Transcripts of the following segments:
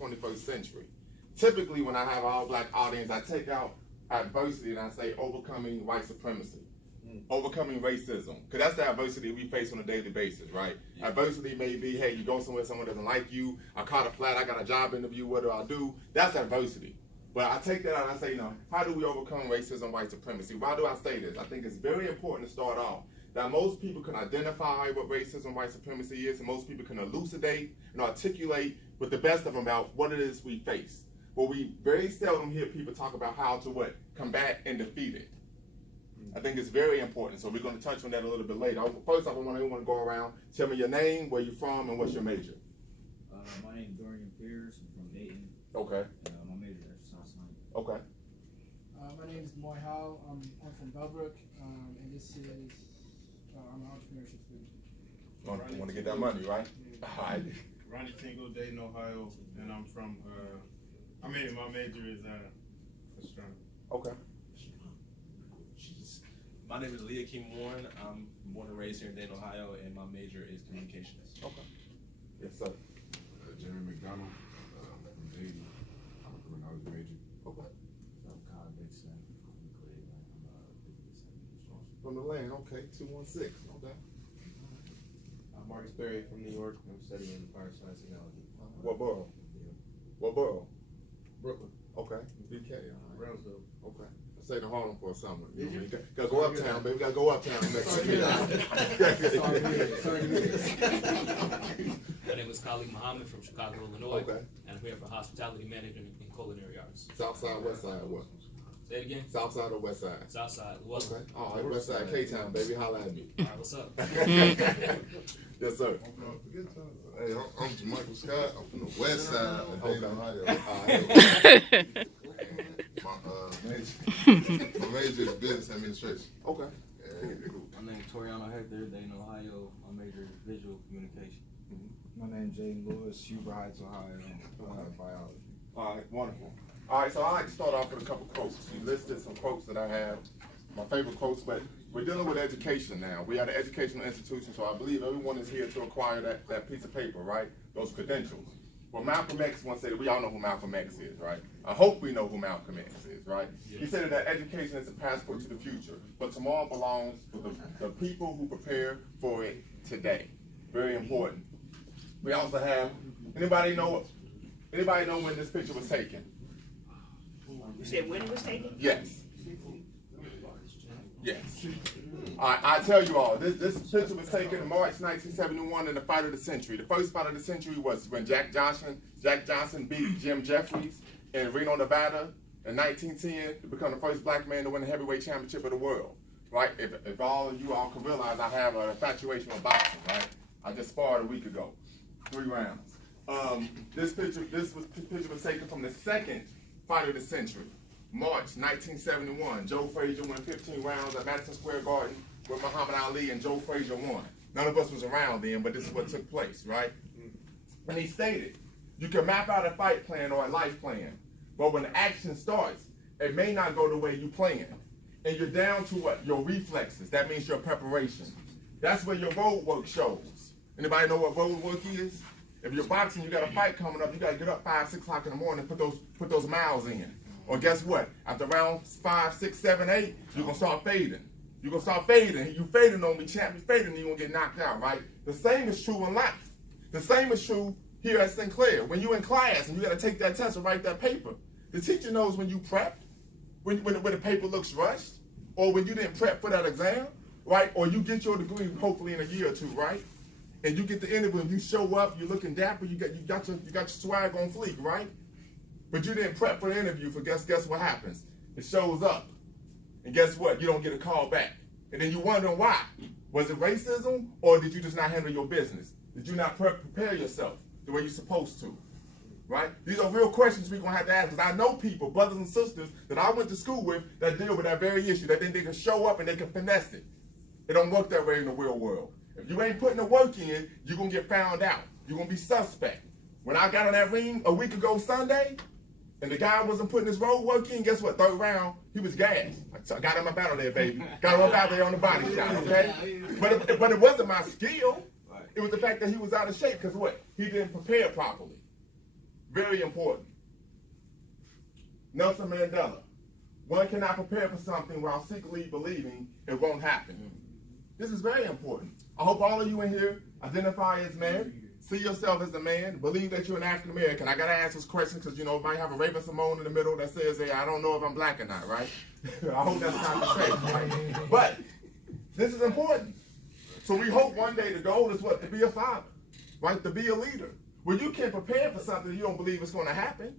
21st century. Typically, when I have an all-black audience, I take out adversity and I say overcoming white supremacy, overcoming racism, because that's the adversity we face on a daily basis, right? Yeah. Adversity may be, hey, you go somewhere, someone doesn't like you, I caught a flat, I got a job interview, what do I do? That's adversity. But I take that out and I say, you know, how do we overcome racism, white supremacy? Why do I say this? I think it's very important to start off that most people can identify what racism, white supremacy is, and most people can elucidate and articulate with the best of them about what it is we face. But we very seldom hear people talk about how to what? Combat and defeat it. I think it's very important, so we're going to touch on that a little bit later. First off, I want to go around, tell me your name, where you're from, and what's your major. My name is Dorian Pierce. I'm from Dayton. Okay. My major is exercise science. Okay. My name is Moy Howell. I'm from Bellbrook, and this is I'm an entrepreneurship student. You want to get that money, right? Yeah. All right. Ronnie Tingle, Dayton, Ohio, and I'm from. My major is astronomy. Okay. My name is Leah King Warren. I'm born and raised here in Dayton, Ohio, and my major is communications. Okay. Yes, sir. Jeremy McDonald, from Dayton. I'm a criminology major. Okay. I'm Kyle Dixon from Cleveland. I'm a business administration. From the land, okay. 216. Okay. I'm Marcus Berry from New York. I'm studying fire science technology. What borough? What borough? Brooklyn. Okay. BK. All right. Brownsville. Okay. Stay in Harlem for a summer. Did you? Gotta go uptown, baby. Gotta go uptown next year. My name is Khalid Muhammad from Chicago, Illinois. Okay. And I'm here for hospitality management and culinary arts. South side, west side, what? Say it again? South side or west side? South side. West Okay. All right, west side, K-Town, baby. Holla at me. All right, what's up? Yes, sir. Hey, I'm Michael Scott. I'm from the west side of Dayton, Ohio. My major is business administration. Okay. My name is Toriano Hector, Dayton, Ohio. My major is visual communication. My name is Jaden Lewis, Huber Heights, Ohio. Biology. All right, wonderful. All right, so I like to start off with a couple quotes. You listed some quotes that I have, my favorite quotes, but we're dealing with education now. We are an educational institution, so I believe everyone is here to acquire that piece of paper, right? Those credentials. Well, Malcolm X once said, we all know who Malcolm X is, right? I hope we know who Malcolm X is, right? Yeah. He said that education is a passport to the future, but tomorrow belongs to the people who prepare for it today. Very important. We also have, anybody know when this picture was taken? You said when it was taken? Yes. Yes. I tell you all, this picture was taken in March 1971 in the fight of the century. The first fight of the century was when Jack Johnson beat Jim Jeffries in Reno, Nevada in 1910 to become the first black man to win the heavyweight championship of the world. Right? If all of you all can realize, I have an infatuation with boxing, right? I just sparred a week ago, 3 rounds. This picture was taken from the second fight of the century. March 1971, Joe Frazier won 15 rounds at Madison Square Garden with Muhammad Ali, and Joe Frazier won. None of us was around then, but this is what took place, right? And he stated, you can map out a fight plan or a life plan, but when the action starts, it may not go the way you planned. And you're down to what? Your reflexes. That means your preparation. That's where your road work shows. Anybody know what road work is? If you're boxing, you got a fight coming up, you got to get up 5, 6 o'clock in the morning and put those miles in. Or guess what? After round 5, 6, 7, 8, you're going to start fading. You're going to start fading. You fading on me, champ. You fading, you're going to get knocked out, right? The same is true in life. The same is true here at Sinclair. When you're in class and you got to take that test and write that paper, the teacher knows when you prepped, when the paper looks rushed, or when you didn't prep for that exam, right? Or you get your degree hopefully in a year or 2, right? And you get the interview and you show up, you're looking dapper, you got your swag on fleek, right? But you didn't prep for the interview, for guess what happens? It shows up. And guess what? You don't get a call back. And then you wondering why. Was it racism, or did you just not handle your business? Did you not prepare yourself the way you're supposed to? Right? These are real questions we're going to have to ask, because I know people, brothers and sisters, that I went to school with that deal with that very issue, that then they can show up and they can finesse it. It don't work that way in the real world. If you ain't putting the work in, you're going to get found out. You're going to be suspect. When I got on that ring a week ago Sunday, and the guy wasn't putting his road work in, guess what? 3rd round, he was gassed. I got him up out of there, baby. Got him up out there on the body shot, okay? But it wasn't my skill. It was the fact that he was out of shape, because what? He didn't prepare properly. Very important. Nelson Mandela. One cannot prepare for something while secretly believing it won't happen. This is very important. I hope all of you in here identify as men, see yourself as a man, believe that you're an African American. I gotta ask this question because you might have a Raven Simone in the middle that says, hey, I don't know if I'm black or not, right? I hope that's not the case, right? But this is important. So we hope one day the goal is what? To be a father, right? To be a leader. Well, you can't prepare for something you don't believe it's gonna happen,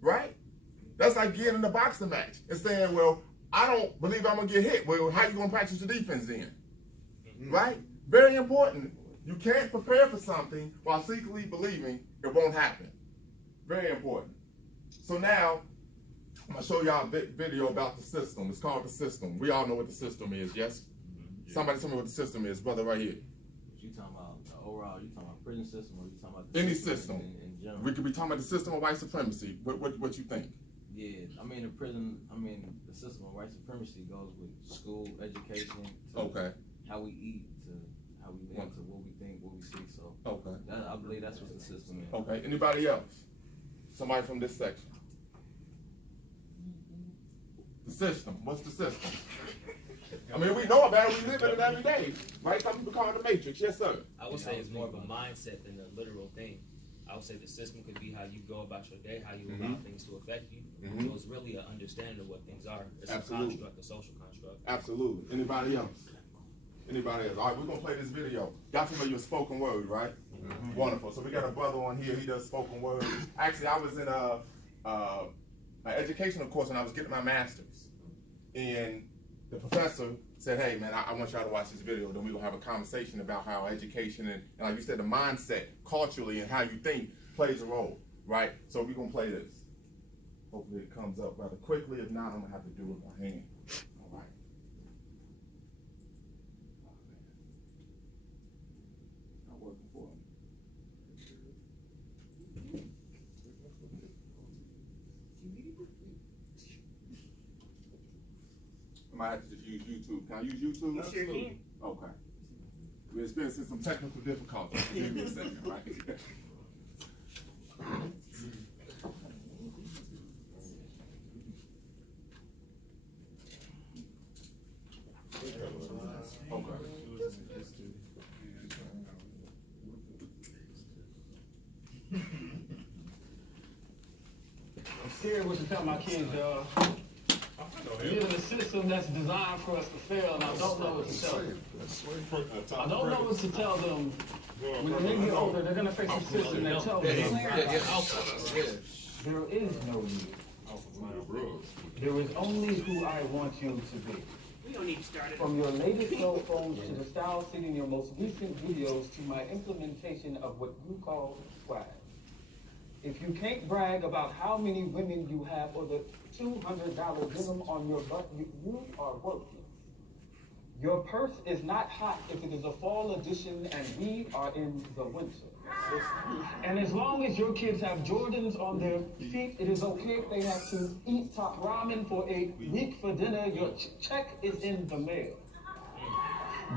right? That's like getting in a boxing match and saying, well, I don't believe I'm gonna get hit. Well, how you gonna practice your defense then? Right? Very important. You can't prepare for something while secretly believing it won't happen. Very important. So now, I'm gonna show y'all a video about the system. It's called the system. We all know what the system is, yes? Yeah. Somebody tell me what the system is, brother, right here. You talking about the overall, you talking about prison system, or you talking about the any system? In general? We could be talking about the system of white supremacy. What you think? Yeah, the system of white supremacy goes with school, education, to okay, how we eat, to how we live, to what we think, what we see. So okay, I believe that's what the system is. Okay, anybody else? Somebody from this section? The system. What's the system? I mean, we know about it. We live in it every day, right? Some people call it the matrix. Yes, sir. I would say it's more of a mindset than a literal thing. I would say the system could be how you go about your day, how you allow things to affect you. So it's really an understanding of what things are. It's Absolutely. a construct, a social construct. Absolutely. Anybody else? Anybody else? All right, we're going to play this video. Y'all familiar with spoken word, right? Wonderful. So we got a brother on here. He does spoken word. Actually, I was in an educational course when I was getting my master's. And the professor said, hey, man, I want y'all to watch this video. Then we're going to have a conversation about how education and like you said, the mindset culturally and how you think plays a role, right? So we're going to play this. Hopefully it comes up rather quickly. If not, I'm going to have to do it with my hand. All right. Not working for me. I might have to just use YouTube. Can I use YouTube? You sure can. Okay. We're experiencing some technical difficulties. Give me a second, right? Okay. I'm scared what to tell my kids, y'all. We're in a system that's designed for us to fail, and I don't know what to tell them. I don't know what to tell them. When they get older, they're going to face a system that tells them there is no you. There is only who I want you to be. We don't need to start it. From your latest cell phones to the style seen in your most recent videos to my implementation of what you call swag. If you can't brag about how many women you have or the $200 denim on your butt, you are worthless. Your purse is not hot if it is a fall edition and we are in the winter. And as long as your kids have Jordans on their feet, it is okay if they have to eat top ramen for a week for dinner. Your check is in the mail.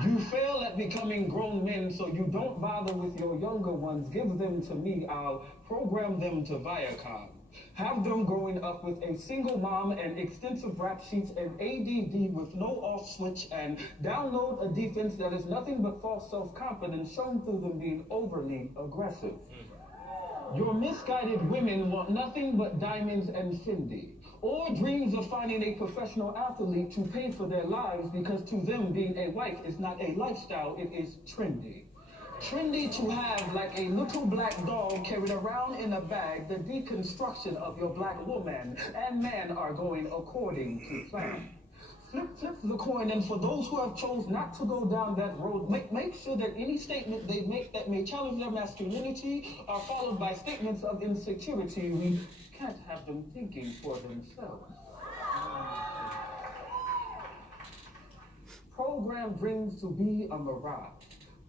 You fail at becoming grown men, so you don't bother with your younger ones. Give them to me. I'll program them to Viacom. Have them growing up with a single mom and extensive rap sheets and ADD with no off switch and download a defense that is nothing but false self-confidence shown through them being overly aggressive. Your misguided women want nothing but diamonds and Fendi, or dreams of finding a professional athlete to pay for their lives because to them being a wife is not a lifestyle, it is trendy. Trendy to have like a little black dog carried around in a bag. The deconstruction of your black woman and man are going according to plan. Flip the coin, and for those who have chose not to go down that road, make sure that any statement they make that may challenge their masculinity are followed by statements of insecurity. We can't have them thinking for themselves. Program dreams to be a mirage.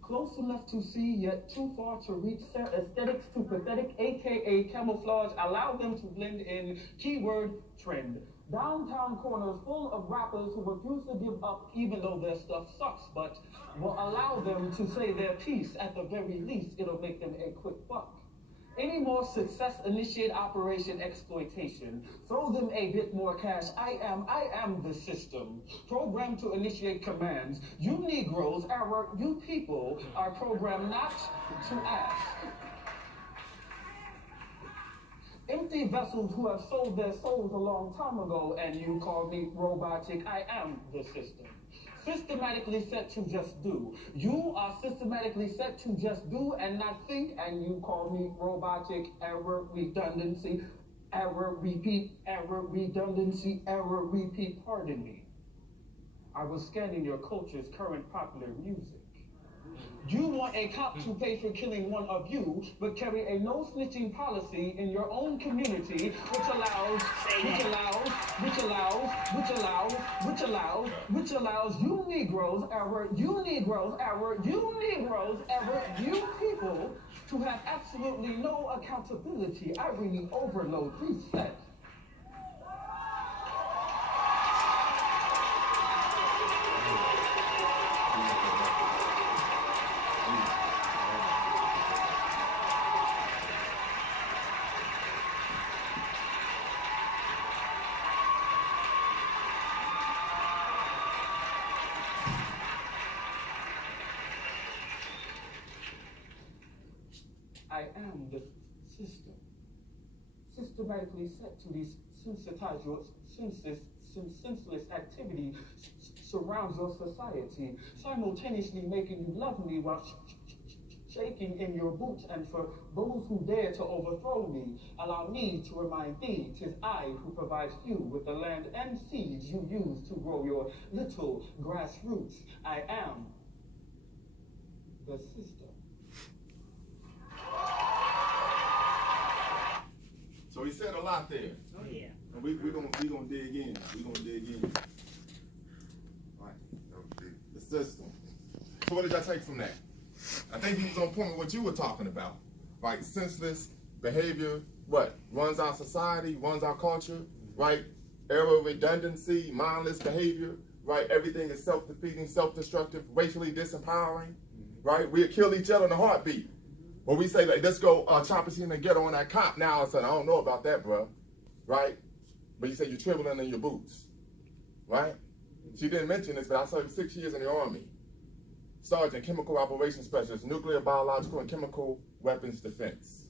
Close enough to see, yet too far to reach. Aesthetics too pathetic, aka camouflage. Allow them to blend in. Keyword trend. Downtown corners full of rappers who refuse to give up even though their stuff sucks, but will allow them to say their piece. At the very least, it'll make them a quick buck. any more success, initiate operation exploitation. Throw them a bit more cash. I am the system. Programmed to initiate commands. You Negroes, you people, are programmed not to ask. Empty vessels who have sold their souls a long time ago, and you call me robotic. I am the system. Systematically set to just do. You are systematically set to just do and not think, and you call me robotic. Error, redundancy, error, repeat, error, redundancy, error, repeat. Pardon me. I was scanning your culture's current popular music. You want a cop to pay for killing one of you, but carry a no-snitching policy in your own community, which allows you Negroes, you people, to have absolutely no accountability. I really overload reset. I am the system, systematically set to desensitize your senseless activity surrounds your society, simultaneously making you love me while shaking in your boots. And for those who dare to overthrow me, allow me to remind thee, 'tis I who provides you with the land and seeds you use to grow your little grassroots. I am the system. So he said a lot there. Oh yeah. And we gonna dig in. We gonna dig in. Right. The system. So what did y'all take from that? I think he was on point with what you were talking about. Right? Senseless behavior, what? Runs our society, runs our culture, right? Error, redundancy, mindless behavior, right? Everything is self-defeating, self-destructive, racially disempowering, right? We kill each other in a heartbeat. When we say, like, let's go chop a scene and get on that cop now, I said, I don't know about that, bro, right? But you said you're trembling in your boots, right? She didn't mention this, but I served 6 years in the Army. Sergeant, Chemical Operations Specialist, Nuclear, Biological, and Chemical Weapons Defense.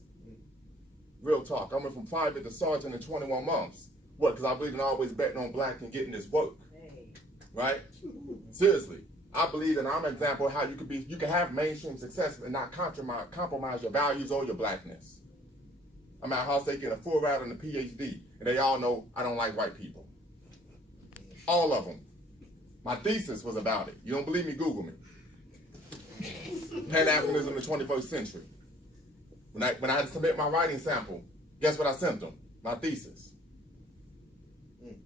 Real talk. I went from private to sergeant in 21 months. What? Because I believe in always betting on black and getting this work, right? Seriously. I believe, and I'm an example of how you can have mainstream success and not compromise your values or your blackness. I'm at House, they get a full ride on a PhD, and they all know I don't like white people. All of them. My thesis was about it. You don't believe me? Google me. Pan-Africanism in the 21st century. When I had to submit my writing sample, guess what I sent them? My thesis.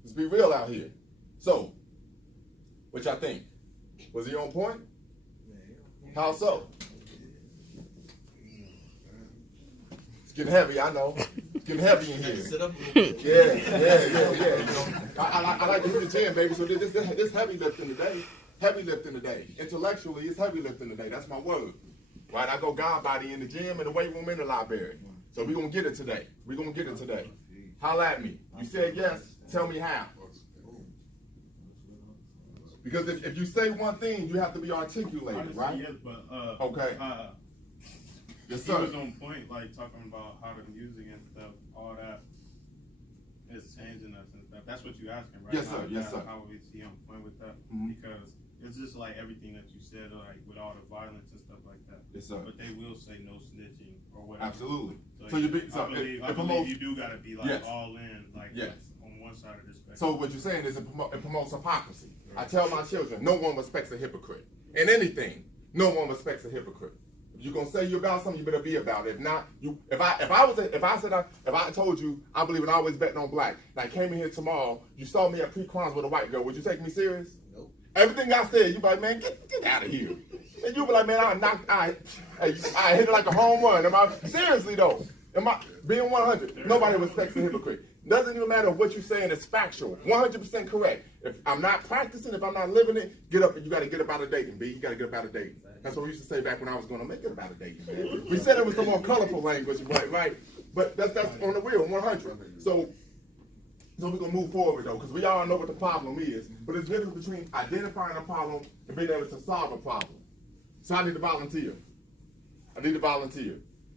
Let's be real out here. So, what y'all think? Was he on point? How so? It's getting heavy, I know. It's getting heavy in here. Yeah. You know, I like to hit the gym, baby. So this heavy lifting today. Heavy lifting today. Intellectually, it's heavy lifting today. That's my word. Right? I go God body in the gym and the weight room in the library. So we're gonna get it today. Holla at me. You said yes. Tell me how. Because if you say one thing, you have to be articulated, honestly, right? Yes, but okay. Yes, he sir. was on point, like talking about how the music and stuff, all that is changing us and stuff. That's what you're asking, right? Yes, sir. Yes, sir. How is he on point with that? Because it's just like everything that you said, like with all the violence and stuff like that. Yes, sir. But they will say no snitching or whatever. Absolutely. So I believe you do gotta be like yes. all in, like yes. on one side of the spectrum. So what you're saying is it promotes hypocrisy. Right. I tell my children, no one respects a hypocrite. In anything, no one respects a hypocrite. If you're gonna say you're about something, you better be about it. If not, if I told you I believe in always betting on black, and I came in here tomorrow, you saw me at pre-crimes with a white girl, would you take me serious? Nope. Everything I said, you be like, man, get out of here. And you be like, man, I hit it like a home run. Seriously though, am I being 100? Nobody respects a hypocrite. Doesn't even matter what you're saying is factual. 100% correct. If I'm not practicing, if I'm not living it, get up. You got to get up out of Dayton, B. You got to get up out of Dayton. That's what we used to say back when I was going to make it about a Dayton, man. We said it was some more colorful language, right? But that's on the real, 100. So we're going to move forward, though, because we all know what the problem is. But it's the difference between identifying a problem and being able to solve a problem. So I need to volunteer.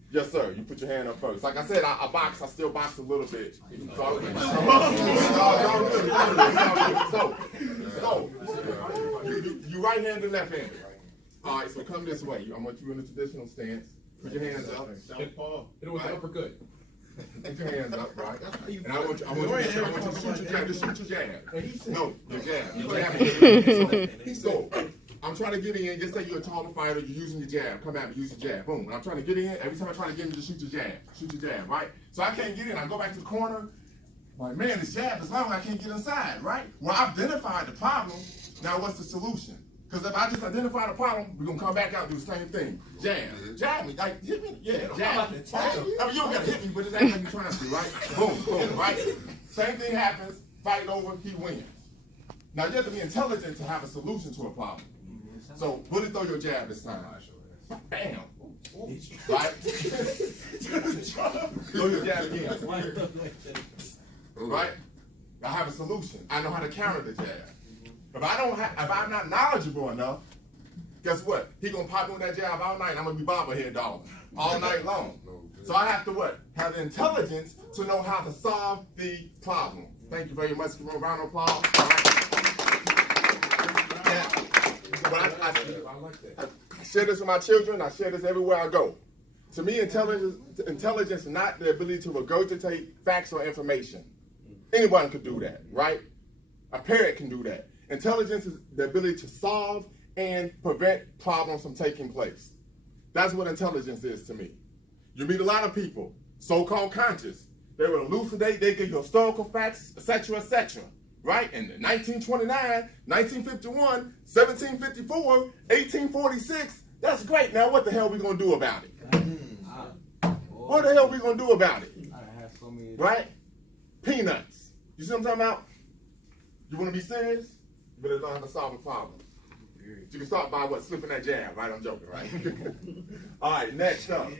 Yes, sir. You put your hand up first. Like I said, I box. I still box a little bit. So you right-handed, left-handed. All right, so come this way. I want you in the traditional stance. Put your hands up. Southpaw. It was uppercut. Put your hands up, right? And I want you to shoot your jab. Just shoot your jab. No, your jab. So I'm trying to get in. Just say you're a taller fighter. You're using your jab. Come at me. Use your jab. Boom. When I'm trying to get in, every time I try to get in, just shoot your jab. Shoot your jab, right? So I can't get in. I go back to the corner. Like, man, this jab is long. I can't get inside, right? Well, I identified the problem. Now, what's the solution? Because if I just identify the problem, we're going to come back out and do the same thing. Jab me. Like, hit me. Yeah, jab. I mean, you don't got to hit me, but it's acting like you're trying to, right? Boom, right? Same thing happens. Fight over, he wins. Now, you have to be intelligent to have a solution to a problem. So, really throw your jab this time. Bam. Right? Throw your jab again. Right? I have a solution. I know how to counter the jab. If I'm not knowledgeable enough, guess what? He gonna pop on that jab all night. I'm gonna be bobblehead dog all night long. So I have to what? Have the intelligence to know how to solve the problem. Thank you very much. Give me a round of applause. All right. I share this with my children. I share this everywhere I go. To me, intelligence is not the ability to regurgitate facts or information. Anyone can do that, right? A parent can do that. Intelligence is the ability to solve and prevent problems from taking place. That's what intelligence is to me. You meet a lot of people, so-called conscious. They will elucidate, they give you historical facts, etc., right? In 1929, 1951, 1754, 1846, that's great. Now what the hell are we going to do about it? What the hell are we going to do about it? Right? Peanuts. You see what I'm talking about? You want to be serious? You better learn how to solve a problem. You can start by what? Slipping that jab, right? I'm joking, right? All right, next up.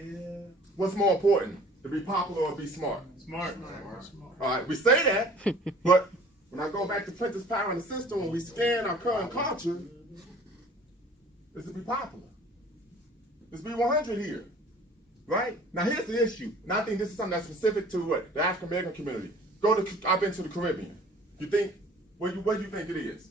What's more important? To be popular or be smart? Smart. All right, we say that, but when I go back to Prentice Power in the system, when we scan our current culture, is to be popular. Let's be 100 here, right? Now here's the issue, and I think this is something that's specific to what? The African American community. I've been to the Caribbean. You think, what do you think it is?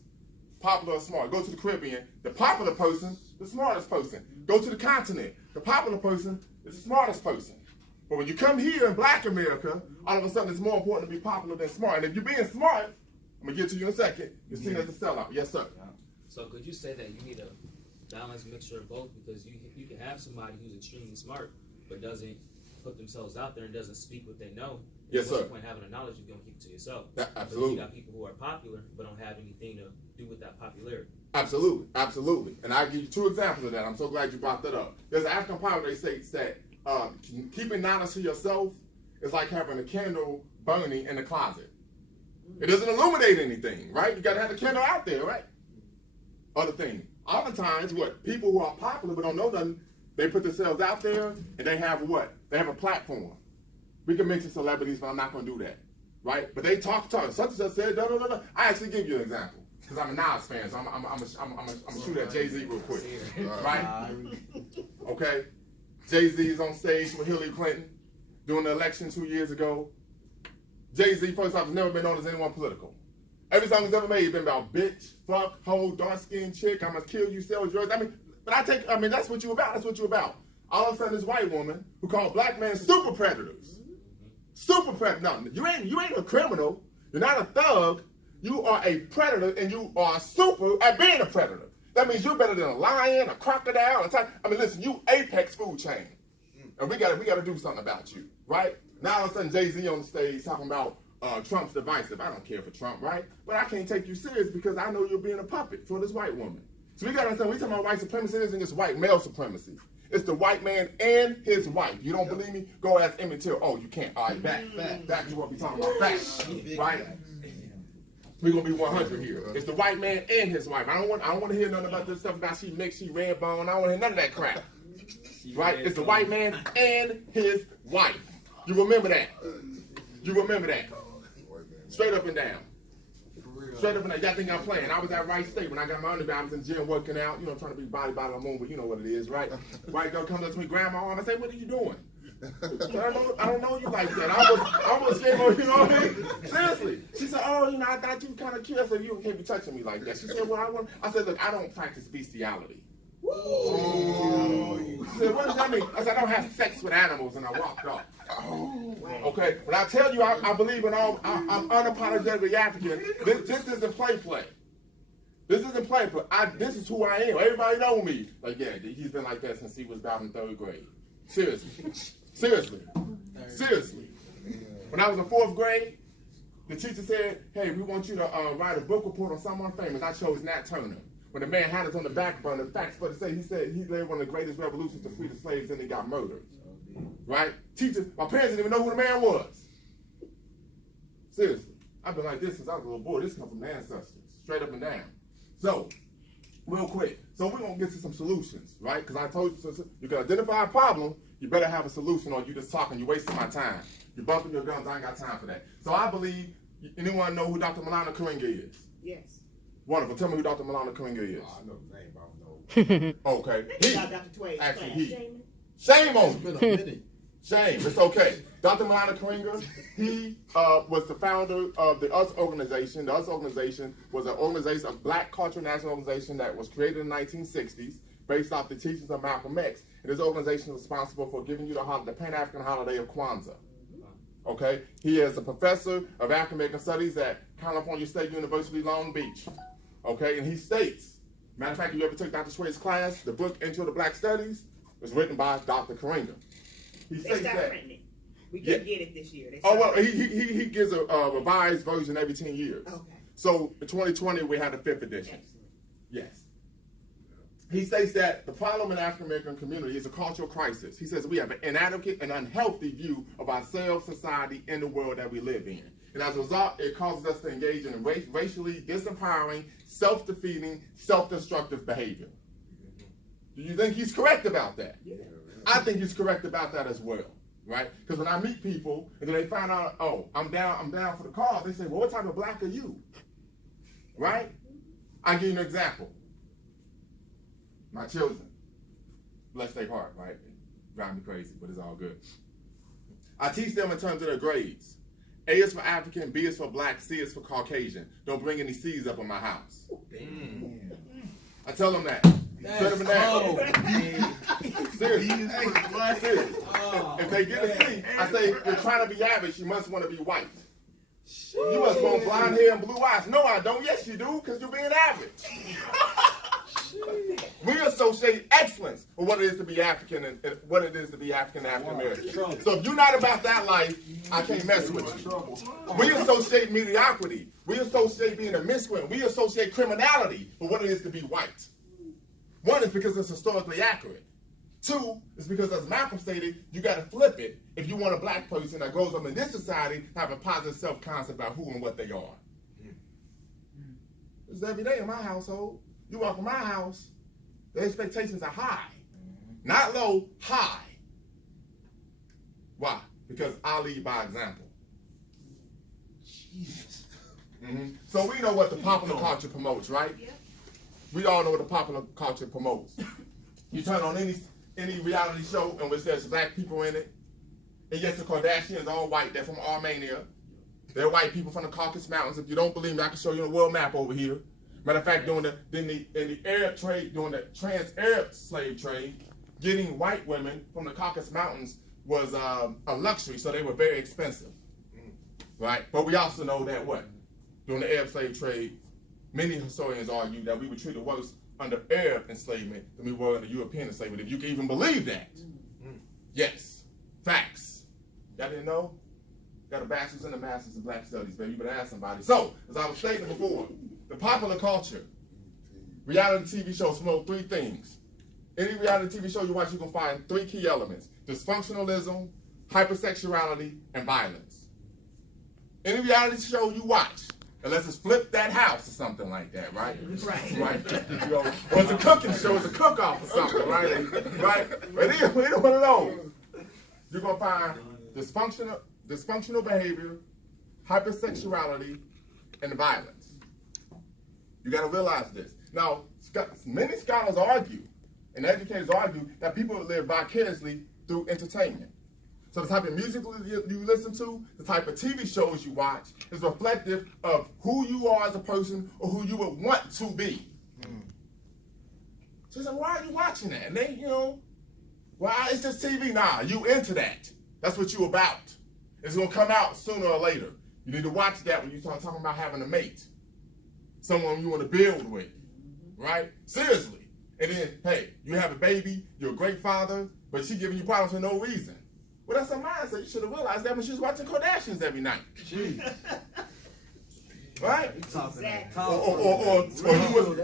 Popular or smart? Go to the Caribbean, the popular person, the smartest person. Go to the continent, the popular person is the smartest person. But when you come here in Black America, all of a sudden it's more important to be popular than smart. And if you're being smart, I'm gonna get to you in a second, you're seen as a sellout. Yes, sir. So could you say that you need a balanced mixture of both? Because you can have somebody who's extremely smart, but doesn't put themselves out there and doesn't speak what they know. Yes, sir. What's the point of having the knowledge if you don't keep it to yourself? Absolutely. You got people who are popular but don't have anything to do with that popularity. Absolutely. And I'll give you two examples of that. I'm so glad you brought that up. There's an African power that states that keeping knowledge to yourself is like having a candle burning in the closet. It doesn't illuminate anything, right? You gotta have the candle out there, right? Other thing. Oftentimes, people who are popular but don't know nothing, they put themselves out there and they have what? They have a platform. We can mention celebrities, but I'm not gonna do that, right? But they talk. Such and such said, da da da da. I actually give you an example because I'm a Nas fan, so I'm gonna shoot at Jay-Z real quick, right? Okay. Jay-Z's on stage with Hillary Clinton during the election 2 years ago. Jay-Z, first off, has never been known as anyone political. Every song he's ever made has been about bitch, fuck, hoe, dark-skinned chick, I'm gonna kill you, sell drugs. That's what you about. That's what you about. All of a sudden, this white woman who called black men super predators. Super predator. No, you ain't a criminal. You're not a thug. You are a predator, and you are super at being a predator. That means you're better than a lion, a crocodile, a tiger. Listen, you apex food chain. And we gotta do something about you, right? Now all of a sudden Jay-Z on the stage talking about Trump's divisive. I don't care for Trump, right? But I can't take you serious because I know you're being a puppet for this white woman. So we gotta understand, we talking about white supremacy, it isn't just white male supremacy. It's the white man and his wife. You don't believe me? Go ask Emmett Till. Oh, you can't. All right, back to what we talking about. Facts, right? We're gonna be 100 here. It's the white man and his wife. I don't want to hear nothing about this stuff about she mixed, she red bone. I don't want to hear none of that crap. Right? It's the white man and his wife. You remember that? You remember that? Straight up and down. Straight up and down. Y'all think I'm playing? I was at Wright State when I got my undergrad. I was in the gym working out, you know, trying to be body by the moon, but you know what it is, right? White girl comes up to me, grab my arm, I say, "What are you doing?" I don't know you like that. I almost came over, you know what I mean? Seriously. She said, "Oh, you know, I thought you were kind of cute." I said, "You can't be touching me like that." She said, "Well, I said, "Look, I don't practice bestiality." She said, "What does that mean?" I said, "I don't have sex with animals," and I walked off. Okay, but I tell you, I believe in all. I'm unapologetically African. This isn't play. This isn't play. This is who I am. Everybody know me. Like, yeah, he's been like that since he was about in 3rd grade. Seriously. When I was in 4th grade, the teacher said, "Hey, we want you to write a book report on someone famous." I chose Nat Turner. When the man had us on the back burner, facts for to say, he said he led one of the greatest revolutions to free the slaves and he got murdered. Right? Teacher, my parents didn't even know who the man was. Seriously. I've been like this since I was a little boy. This comes from the ancestors. Straight up and down. So, real quick. So we're going to get to some solutions, right? Because I told you, so you can identify a problem, you better have a solution, or you just talking, you're wasting my time. You're bumping your guns, I ain't got time for that. So I believe, anyone know who Dr. Milana Karinga is? Yes. Wonderful. Tell me who Dr. Milana Karinga is. I know the name, but I don't know. Okay. He, Dr. Twain's actually, class. he. Shame on me. Shame. It's okay. Dr. Milana Karinga, he was the founder of the US organization. The US organization was an organization, a black cultural national organization that was created in the 1960s based off the teachings of Malcolm X. And this organization is responsible for giving you the Pan-African holiday of Kwanzaa. Okay? He is a professor of African American Studies at California State University, Long Beach. Okay? And he states, matter of fact, if you ever took Dr. Schwed's class, the book Into the Black Studies was written by Dr. Karinga. He They states stopped that. printing it. We couldn't get it this year. They Oh, stopped well, printing he gives a revised version every 10 years. Okay. So in 2020, we had the 5th edition. Excellent. Yes. He states that the problem in the African American community is a cultural crisis. He says we have an inadequate and unhealthy view of ourselves, society, and the world that we live in. And as a result, it causes us to engage in racially disempowering, self-defeating, self-destructive behavior. Do you think he's correct about that? Yeah. I think he's correct about that as well, right? Because when I meet people and then they find out, oh, I'm down for the cause, they say, well, what type of black are you? Right? I'll give you an example. My children, bless their heart, right? Drive me crazy, but it's all good. I teach them in terms of their grades. A is for African, B is for black, C is for Caucasian. Don't bring any C's up in my house. I tell them that. Straight up and down. Seriously. Seriously. If they get a C, I say, you're trying to be average, you must want to be white. You must want blonde hair and blue eyes. No, I don't. Yes, you do, because you're being average. We associate excellence with what it is to be African and what it is to be African American. So if you're not about that life, I can't mess with you. We associate mediocrity. We associate being a miscreant. We associate criminality with what it is to be white. One is because it's historically accurate. Two is because, as Malcolm stated, you got to flip it if you want a black person that grows up in this society to have a positive self-concept about who and what they are. It's every day in my household. You walk in my house, the expectations are high. Not low, high. Why? Because I lead by example. Jesus. So we know what the popular culture promotes, right? Yeah. We all know what the popular culture promotes. You turn on any reality show in which there's black people in it, and yes, the Kardashians are all white. They're from Armenia. They're white people from the Caucasus Mountains. If you don't believe me, I can show you a world map over here. Matter of fact, in the Arab trade, during the trans-Arab slave trade, getting white women from the Caucasus Mountains was a luxury, so they were very expensive, right? But we also know that during the Arab slave trade, many historians argue that we were treated worse under Arab enslavement than we were under European enslavement, if you can even believe that. Yes, facts. Y'all didn't know? Got a bachelor's and a master's in black studies, baby. You better ask somebody. So, as I was stating before, the popular culture, reality TV shows promote three things: any reality TV show you watch, you're going to find 3 key elements: dysfunctionalism, hypersexuality, and violence. Any reality show you watch, unless it's Flip That House or something like that, right? Right. You know, or it's a cooking show, it's a cook-off or something, right? Right? But either one of those, you're going to find dysfunctional behavior, hypersexuality, and violence. You got to realize this. Now, many scholars argue, and educators argue, that people live vicariously through entertainment. So the type of music you listen to, the type of TV shows you watch, is reflective of who you are as a person or who you would want to be. So you say, why are you watching that? And they, well, it's just TV. Nah, you into that. That's what you about. It's going to come out sooner or later. You need to watch that when you start talking about having a mate. Someone you want to build with, right? Seriously. And then, hey, you have a baby, you're a great father, but she's giving you problems for no reason. Well, that's a mindset. You should have realized that when she was watching Kardashians every night. Jeez. Right? Exactly. Or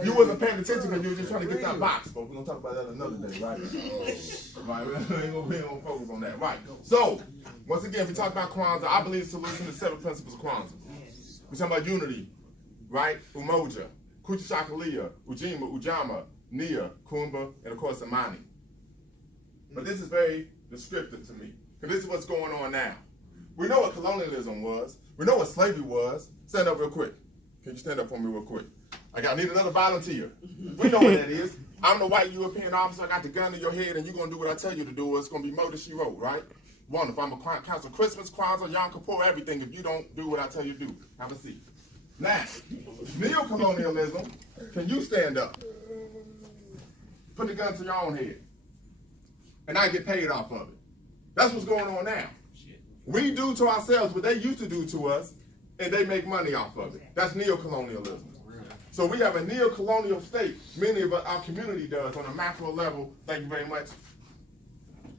you wasn't paying attention because you were just trying to get that box. But we're going to talk about that another day, right? Right, we ain't going to focus on that. Right. So, once again, if we talk about Kwanzaa, I believe the solution is 7 principles of Kwanzaa. We're talking about unity, right? Umoja, Kuchishakalia, Ujima, Ujama, Nia, Kumba, and of course, Amani. But this is very descriptive to me. Because this is what's going on now. We know what colonialism was. We know what slavery was. Stand up real quick. Can you stand up for me real quick? I need another volunteer. We know what that is. I'm the white European officer. I got the gun to your head, and you're going to do what I tell you to do. It's going to be more than she wrote, right? Wonderful. I'm going to cancel Christmas, Kwanzaa, Yom Kippur, everything if you don't do what I tell you to do. Have a seat. Now, neo-colonialism, can you stand up? Put the gun to your own head. And I get paid off of it. That's what's going on now. We do to ourselves what they used to do to us, and they make money off of it. That's neo-colonialism. So we have a neo-colonial state, many of our community does on a macro level. Thank you very much.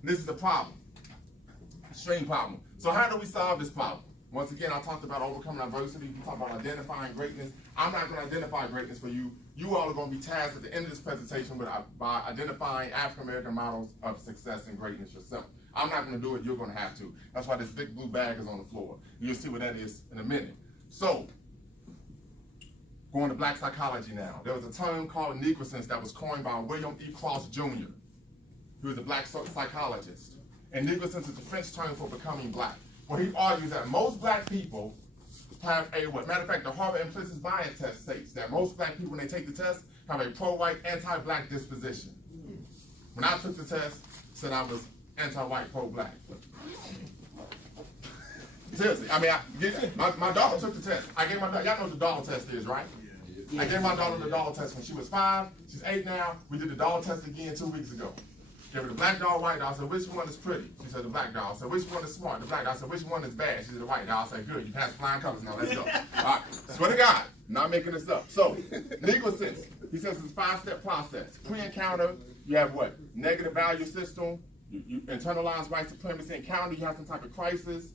This is the problem, extreme problem. So how do we solve this problem? Once again, I talked about overcoming adversity. We talked about identifying greatness. I'm not going to identify greatness for you. You all are going to be tasked at the end of this presentation by identifying African-American models of success and greatness yourself. I'm not going to do it. You're going to have to. That's why this big blue bag is on the floor. You'll see what that is in a minute. So, going to black psychology now. There was a term called negrescence that was coined by William E. Cross Jr., who was a black psychologist. And negrescence is the French term for becoming black. Well, he argues that most black people have a, matter of fact, the Harvard implicit bias test states that most black people, when they take the test, have a pro-white, anti-black disposition. When I took the test, I said I was anti-white, pro-black. Seriously, I mean, my daughter took the test. I gave my daughter, y'all know what the dollar test is, right? I gave my daughter the dollar test when she was 5. She's 8 now. We did the dollar test again 2 weeks ago. Gave her the black doll, white doll. I said, which one is pretty? She said, the black doll. I said, which one is smart? The black doll. I said, which one is bad? She said, the white doll. I said, good, you passed flying colors. Now let's go. All right, swear to God, not making this up. So, negrescence. He says it's a 5-step process. Pre-encounter, you have what? Negative value system. You internalize white supremacy. Encounter, you have some type of crisis.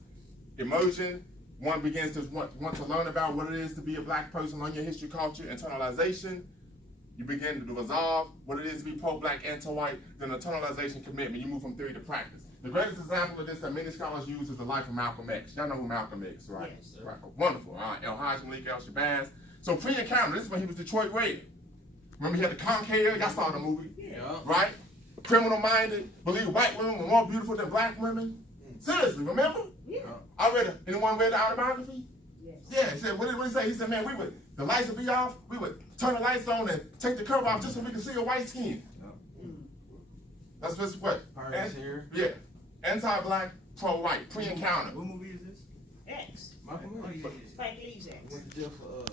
Immersion, one begins to want to learn about what it is to be a black person, learn your history, culture. Internalization, you begin to resolve what it is to be pro-black, anti-white. Then internalization, commitment. You move from theory to practice. The greatest example of this that many scholars use is the life of Malcolm X. Y'all know who Malcolm X, right? Yes, right. Wonderful. All right. El Hajj Malik El Shabazz. So pre-encounter, this is when he was Detroit rated. Remember he had the conch hair? Y'all saw the movie. Yeah. Right? Criminal-minded, believe white women were more beautiful than black women. Seriously, remember? Yeah. Anyone read the autobiography? Yes. Yeah, he said, what did he say? He said, man, the lights would be off, we would turn the lights on and take the cover off just so we could see your white skin. That's just what? Pirates here. Yeah. Anti-black, pro-white, pre-encounter. What movie is this? X. Malcolm X. Spike Lee's X. Went to jail for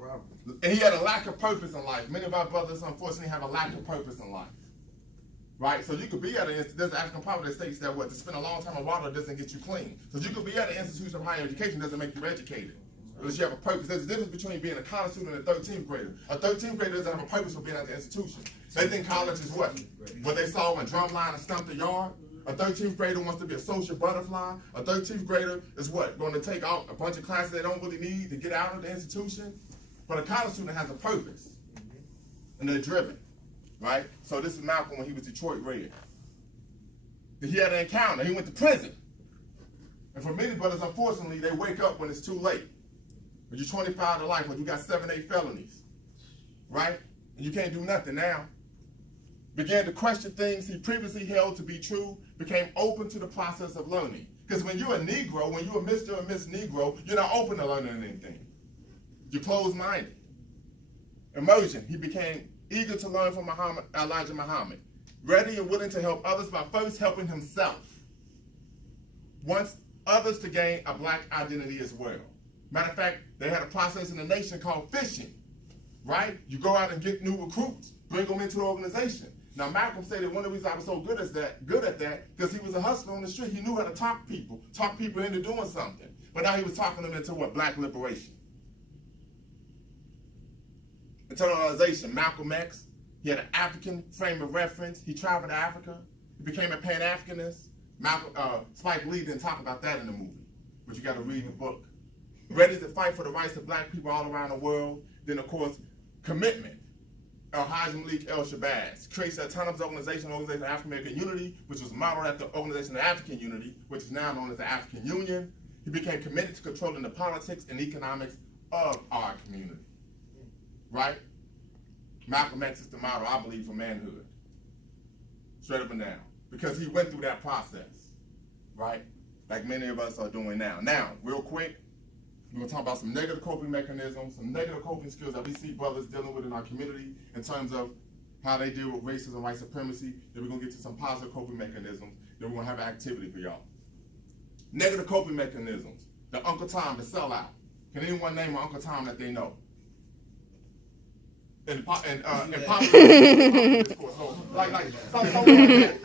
robbery. And he had a lack of purpose in life. Many of our brothers, unfortunately, have a lack of purpose in life. Right? So you could be at there's an African proverb that states that to spend a long time in water doesn't get you clean. So you could be at an institution of higher education doesn't make you educated. Because you have a purpose. There's a difference between being a college student and a 13th grader. A 13th grader doesn't have a purpose for being at the institution. They think college is what they saw when Drumline and Stump the Yard. A 13th grader wants to be a social butterfly. A 13th grader is what? Going to take out a bunch of classes they don't really need to get out of the institution. But a college student has a purpose. And they're driven. right? So this is Malcolm when he was Detroit Red. He had an encounter. He went to prison. And for many brothers, unfortunately, they wake up when it's too late. When you're 25 to life, when you got 7, 8 felonies, right? And you can't do nothing now. Began to question things he previously held to be true, became open to the process of learning. Because when you're a Negro, when you're a Mr. or Miss Negro, you're not open to learning anything. You're closed-minded. Immersion, he became eager to learn from Elijah Muhammad, ready and willing to help others by first helping himself. Wants others to gain a black identity as well. Matter of fact, they had a process in the nation called fishing, right? You go out and get new recruits, bring them into the organization. Now, Malcolm said that one of the reasons I was so good at that, because he was a hustler on the street. He knew how to talk people into doing something. But now he was talking them into what? Black liberation. Internalization, Malcolm X, he had an African frame of reference. He traveled to Africa. He became a Pan-Africanist. Spike Lee didn't talk about that in the movie, but you got to read the book. Ready to fight for the rights of black people all around the world. Then, of course, commitment. Hajj Malik El-Shabazz creates an autonomous organization of African American Unity, which was modeled after the Organization of African Unity, which is now known as the African Union. He became committed to controlling the politics and economics of our community. Right? Malcolm X is the model, I believe, for manhood. Straight up and down. Because he went through that process. Right? Like many of us are doing now. Now, real quick, we're going to talk about some negative coping mechanisms, some negative coping skills that we see brothers dealing with in our community in terms of how they deal with racism, white supremacy. Then we're going to get to some positive coping mechanisms. Then we're going to have an activity for y'all. Negative coping mechanisms. The Uncle Tom, the sellout. Can anyone name an Uncle Tom that they know? In popular discourse. So, like someone like that.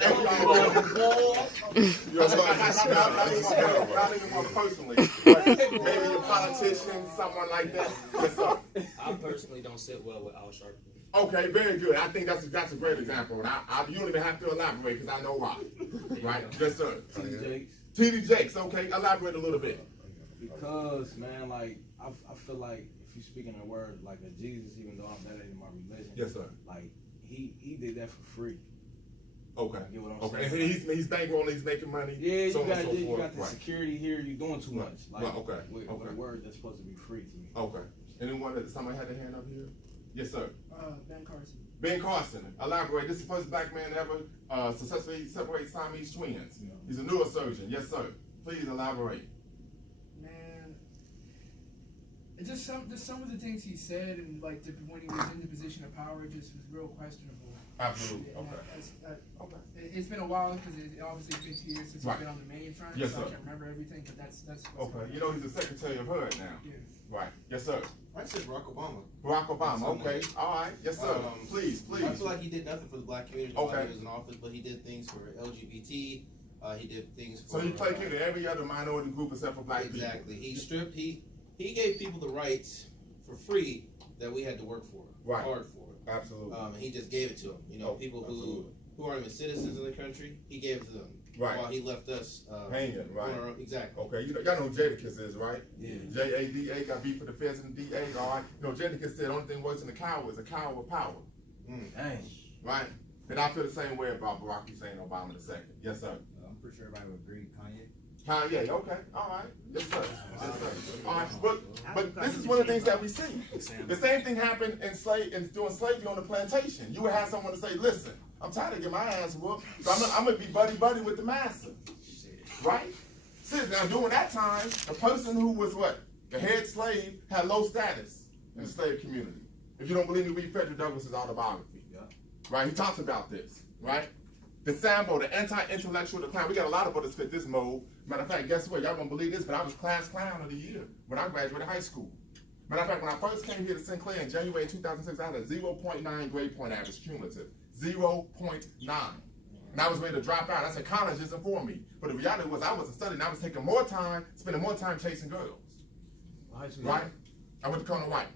Not even more personally, but maybe a politician, someone like that. Yes, sir. I personally don't sit well with Al Sharpton. Okay, very good. I think that's a great example. And you don't even have to elaborate because I know why. Right? Yes, sir. T.D. Jakes. Okay, elaborate a little bit. Because, man, like, I feel like if you speak in a word like a Jesus, even though I'm better in my religion, yes, sir. Like, he did that for free. Okay. You know what I'm saying? And he's bankrolling, he's making money. Yeah, so you got the security here. You're doing too much. Like, okay. With a word that's supposed to be free to me. Okay. Anyone? Somebody had their hand up here? Yes, sir. Ben Carson. Ben Carson. Elaborate. This is the first black man ever successfully separate Siamese twins. Yeah. He's a neurosurgeon. Yes, sir. Please elaborate. Man, it's just some of the things he said, and like when he was in the position of power, it just was real questionable. Absolutely. Okay. It's been a while because it obviously been 2 years since we've been on the main front. Yes, so sir. I can't remember everything, but that's okay. You know he's the Secretary of HUD now. Yeah. Right. Yes, sir. I said Barack Obama. Barack Obama. Okay. All right. Yes, sir. Please. I feel like he did nothing for the black community while he was in office, but he did things for LGBT. He did things for. So he placated every other minority group except for black people. Exactly. He stripped. He gave people the rights for free that we had to work for, hard for. Absolutely. He just gave it to them. You know, people who aren't even citizens of the country, he gave it to them. Right. While he left us hanging. Right. Exactly. Okay. Y'all know who Jadakiss is, right? Yeah. J-A-D-A got beef with the feds and the DA. All right. You know, Jadakiss said the only thing worse than a coward is a coward with power. Dang. Right. And I feel the same way about Barack Hussein Obama II. Yes, sir. I'm pretty sure everybody would agree. Kanye. Kanye, okay, all right, yes sir, yes sir. All right, but this is one of the things that we see. The same thing happened in doing slavery on the plantation. You would have someone to say, listen, I'm tired of getting my ass whooped, so I'm gonna be buddy with the master, right? See, now during that time, the person who was the head slave had low status in the slave community. If you don't believe me, read Frederick Douglass's autobiography, right? He talks about this, right? The Sambo, the anti-intellectual decline. We got a lot of brothers fit this mold. Matter of fact, guess what? Y'all won't believe this, but I was class clown of the year when I graduated high school. Matter of fact, when I first came here to Sinclair in January 2006, I had a 0.9 grade point average cumulative. 0.9. And I was ready to drop out. I said, college isn't for me. But the reality was I wasn't studying. I was taking more time, spending more time chasing girls. Right? I went to Colonel White.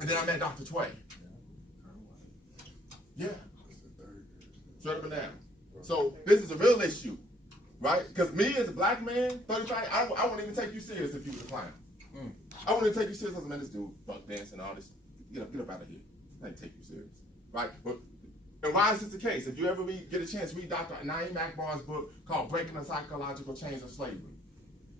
And then I met Dr. Tway. Yeah. Straight up and down. So this is a real issue, right? Because me as a black man, 35, I wouldn't even take you serious if you was a clown. I wouldn't take you serious. I was like, man, this dude buck dancing and all this. Get up out of here. I didn't take you serious, right? But And why is this the case? If you ever get a chance, read Dr. Naeem Akbar's book called Breaking the Psychological Chains of Slavery.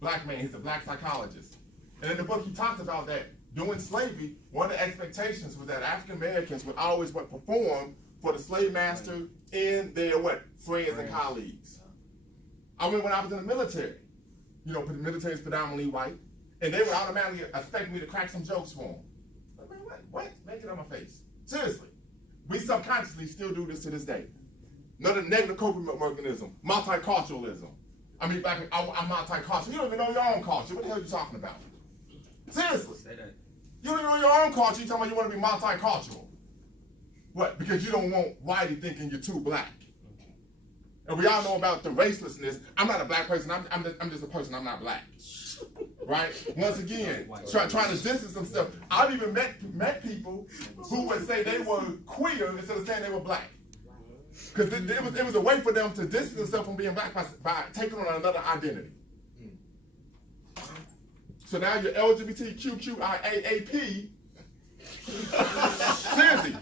Black man, he's a black psychologist. And in the book, he talks about that during slavery, one of the expectations was that African Americans would always perform for the slave master and their friends and colleagues. I remember when I was in the military, you know, the military is predominantly white, and they would automatically expect me to crack some jokes for them. Like, man, what? Make it on my face. Seriously. We subconsciously still do this to this day. Another negative coping mechanism, multiculturalism. I mean, I'm multicultural. You don't even know your own culture. What the hell are you talking about? Seriously. You don't even know your own culture. You talking about you want to be multicultural. What? Because you don't want whitey thinking you're too black. And we all know about the racelessness. I'm not a black person. I'm just a person. I'm not black. Right? Once again, trying to distance themselves. I've even met people who would say they were queer instead of saying they were black. Because it was a way for them to distance themselves from being black by taking on another identity. So now you're LGBTQIAAP. Seriously,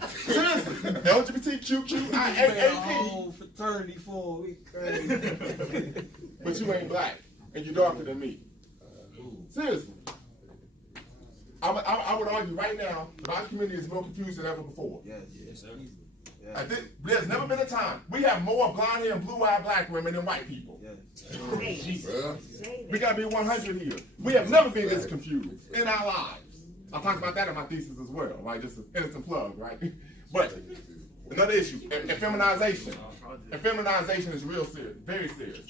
LGBTQIAAP. Fraternity for we crazy. But you ain't black, and you're darker than me. Seriously. I would argue right now that our community is more confused than ever before. Yes, sir. There's never been a time. We have more blonde hair and blue-eyed black women than white people. Yes. We gotta be 100 here. We have never been this confused in our lives. I'll talk about that in my thesis as well, right? Just an innocent plug, right? But another issue, effeminization. Effeminization is real serious, very serious.